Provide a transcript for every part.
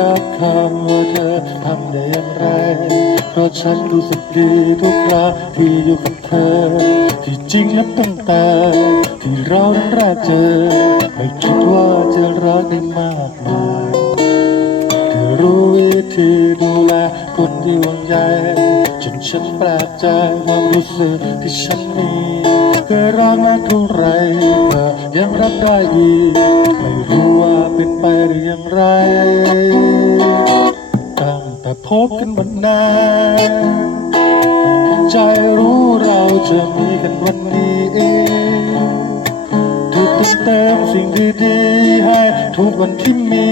ฉักคำว่าเธอทำได้อย่างไร เพราะฉันรู้สึกดีทุกคราที่อยู่กับเธอ ที่จริงนับตั้งแต่ที่เรานั้นแรกเจอ ไม่คิดว่าจะรักได้มากมายเธอรู้วิธีดูแลคนที่ห่วงใยจนฉันแปลกใจความรู้สึกที่ฉันมีเคยรักมาเท่าไรเธอยังรับได้อีกไม่รู้ว่าเป็นไปได้อย่างไร แต่พบกันวันนั้นใจรู้เราจะมีกันวันนี้เองทุกเติมเต็มสิ่งดีๆให้ทุกวันที่มี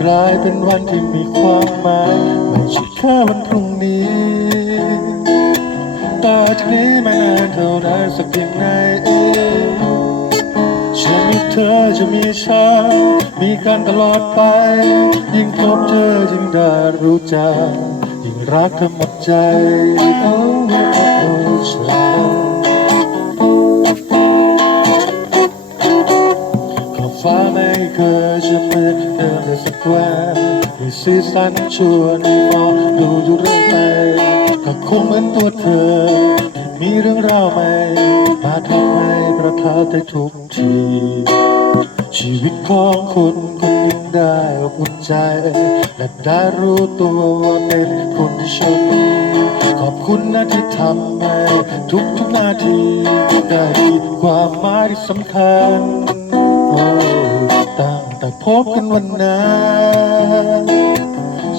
กลายเป็นวันที่มีความหมายไม่ใช่แค่วันพรุ่งนี้ต่อจากนี้ไม่นานเท่าไรสักเพียงไหนเอง ธอจะมีฉันมีกันตลอดไป ยิ่งพบเธอยิ่งได้รู้จักยิ่งรักเธอหมดใจโอ้โอ้ฉันขอบฟ้าไม่เคยจะเหมือนเดิมเลยสักวันมีสีสันชวนให้มองดูอยู่เรื่อยไปก็คงเหมือนตัวเธอ มีเรื่องราวใหม่มาทำให้ประทับใจทุกที ชีวิตของคนคนหนึ่งได้อบอุ่นใจ และได้รู้ตัวว่าเป็นคนที่โชคดีขอบคุณนะที่ทำให้ทุกทุกๆนาทีได้มีความหมายที่สำคัญตั้งแต่พบกันวันนั้น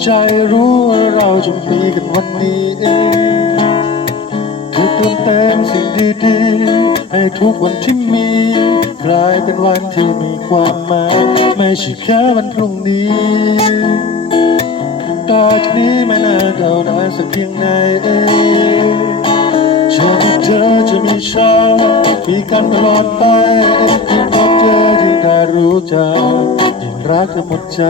ใจรู้ว่าเราจะมีกันวันนี้เอง มเต็มสิ่งดีๆให้ทุกวันที่มี กลายเป็นวันที่มีความหมาย ไม่ใช่แค่วันพรุ่งนี้ต่อจากนี้ไม่น่าเท่านานสักเพียงไหนเองจะมีเธอจะมีฉันมีกันตลอดไปยิ่งพบเจอยิ่งได้รู้จักยิ่งรักเธอหมดใจ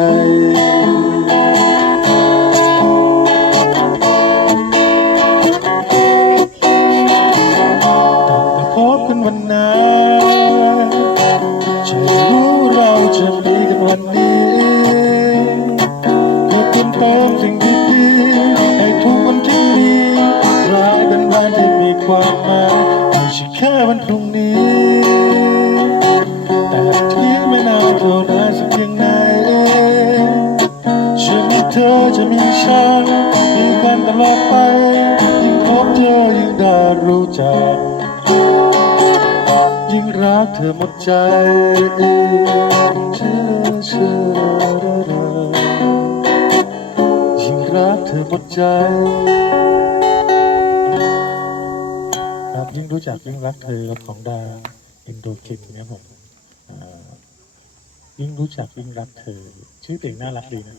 วันนี้เพื่อเติมเต็มสิ่งดีๆให้ทุกวันที่มีกลายเป็นวันที่มีความหมายไม่ใช่แค่วันพรุ่งนี้ แต่ที่ไม่นานเท่านานสักเพียงไหนเองจะมีเธอจะมีฉันมีกันตลอดไปยิ่งพบเธอยิ่งได้รู้จักยิ่งรักเธอหมดใจเชื่อเชื่อ ยิ่งรักเธอหมดใจครับยิ่งรู้จักยิ่งรักเธอของดาอินโดคินนะครับผมยิ่งรู้จักยิ่งรักเธอ ชื่อเพลงน่ารักดีนะ